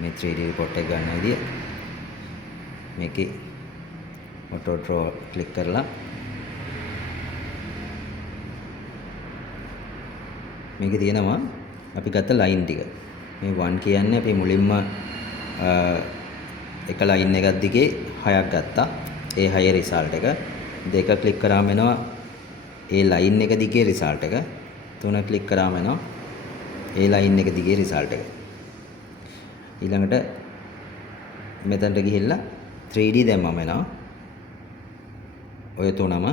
මේ 3D report එක ගන්න විදිය මේකේ auto draw click කරලා මේකේ තියෙනවා අපි ගත්ත line ටික. මේ 1 කියන්නේ අපි මුලින්ම එක line එකක් දිගේ 6ක් ගත්තා. ඒ 6 result එක. 2 click කරාම එනවා ඒ line එක දිගේ result එක. 3 click කරාම එනවා ඒ line එක දිගේ result එක. ඊළඟට මෙතනට ගිහිල්ලා 3D දැම්මම එනවා. ඔය තුනම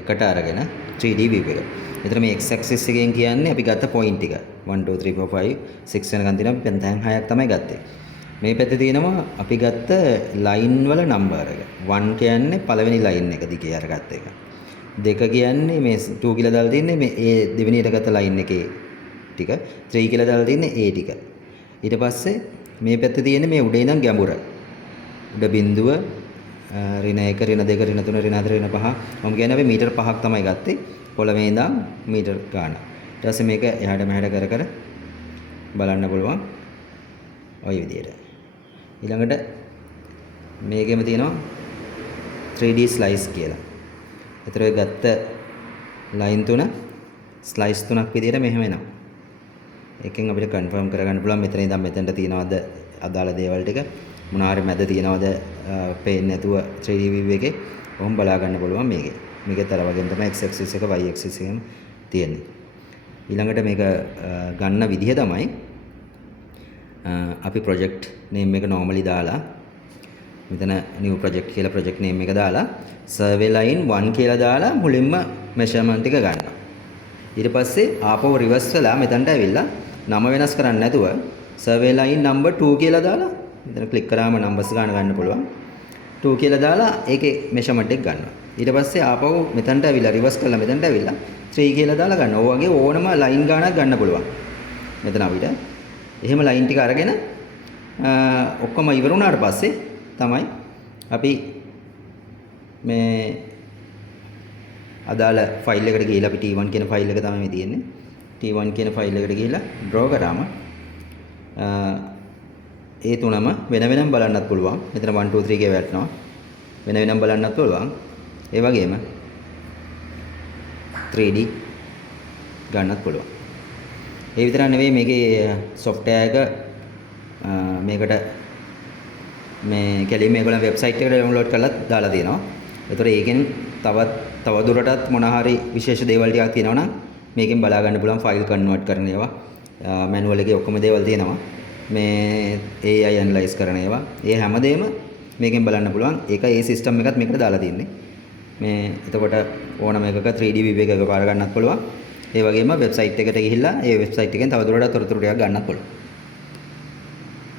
එකට අරගෙන 3D view එක. එතන මේ x axis එකෙන් කියන්නේ අපි ගත්ත point ටික. 1 2 3 4 5 6 වෙනකන් තියෙනවා. අපි දැන් 6ක් තමයි ගත්තේ. මේ පැත්තේ තියෙනවා අපි ගත්ත line වල number එක. 1 කියන්නේ පළවෙනි line එක දිගේ අරගත්ත එක. 2 කියන්නේ මේ 2 කියලා දාලා තින්නේ මේ ඒ දෙවෙනියට ගත්ත line එකේ ටික. 3 කියලා දාලා තින්නේ ඒ ටික. ඊට පස්සේ මේ පැත්තේ තියෙන්නේ මේ උඩේ ඉඳන් ගැඹුර. උඩ බිඳුව ඍණ 1 ඍණ 2 ඍණ 3 ඍණ 4 ඍණ 5 මම කියන්නේ අපි මීටර් 5ක් තමයි ගත්තේ පොළවේ ඉඳන් මීටර් ගාන. ඊට පස්සේ මේක එහාට මෙහාට කර කර බලන්න පුළුවන් ওই විදිහට. ඊළඟට මේකෙම තියෙනවා 3D slice කියලා. ඒතර ඔය ගත්ත line තුන slice තුනක් විදිහට මෙහෙම එනවා. එකෙන් අපිට confirm කරගන්න පුළුවන් මෙතන ඉඳන් මෙතනට තියනවද අදාළ දේවල් ටික මොනාරි මැද තියනවද පේන්නේ නැතුව 3D view එකේ කොහොම බලා ගන්න පුළුවන් මේකේ. මේකේත් අර වගේම තමයි x axis එක y axis එකම තියෙන්නේ. ඊළඟට මේක ගන්න විදිහ තමයි අපි project name එක normally දාලා මෙතන new project කියලා project name එක දාලා survey line 1 කියලා දාලා මුලින්ම measurement එක ගන්නවා. ඊට පස්සේ ආපහු reverse වෙලා මෙතනට ඇවිල්ලා නම වෙනස් කරන්නේ නැතුව survey line number 2 කියලා දාලා මෙතන click කරාම numbers ගන්න පුළුවන්. 2 කියලා දාලා ඒකේ measurement එක ගන්නවා. ඊට පස්සේ ආපහු මෙතනට ඇවිල්ලා reverse කරලා මෙතනට ඇවිල්ලා 3 කියලා දාලා ගන්නවා. ඔය වගේ ඕනම line ගානක් ගන්න පුළුවන්. මෙතන අපිට එහෙම line ටික අරගෙන ඔක්කොම ඉවර වුණාට පස්සේ තමයි අපි මේ අදාළ ෆයිල් එකට ගිහිල්ලා අපි T1 කියන ෆයිල් එක තමයි මේ තියෙන්නේ. T1 කියන ෆයිල් එකට ගිහිල්ලා draw කරාම ඒ තුනම වෙන වෙනම බලන්නත් පුළුවන්. මෙතන 1 2 3 ගේ වැටෙනවා. වෙන වෙනම බලන්නත් පුළුවන්. ඒ වගේම 3D ගන්නත් පුළුවන්. ඒ විතරක් නෙවෙයි මේකේ software එක මේකට මේ කෙලින්ම ඒගොල්ලන් වෙබ්සයිට් එකට ඩවුන්ලෝඩ් කරලා දාලා තියෙනවා. ඒතකොට ඒකෙන් තව දුරටත් මොන හරි විශේෂ දේවල් ටිකක් තියෙනවා නම් මේකෙන් බලා ගන්න පුළුවන් ෆයිල් කන්වර්ට් කරන ඒවා මැනුවල් එකේ ඔක්කොම දේවල් තියෙනවා. මේ AI ඇනලයිස් කරන ඒවා ඒ හැමදේම මේකෙන් බලන්න පුළුවන්. ඒක ඒ සිස්ටම් එකත් මේකට දාලා තියෙන්නේ. මේ එතකොට ඕනම එකක 3D view එකක පාර ගන්නත් පුළුවන්. ඒ වගේම වෙබ්සයිට් එකට ගිහිල්ලා ඒ වෙබ්සයිට් එකෙන් තව දුරටත් තොරතුරු ටිකක් ගන්නත් පුළුවන්.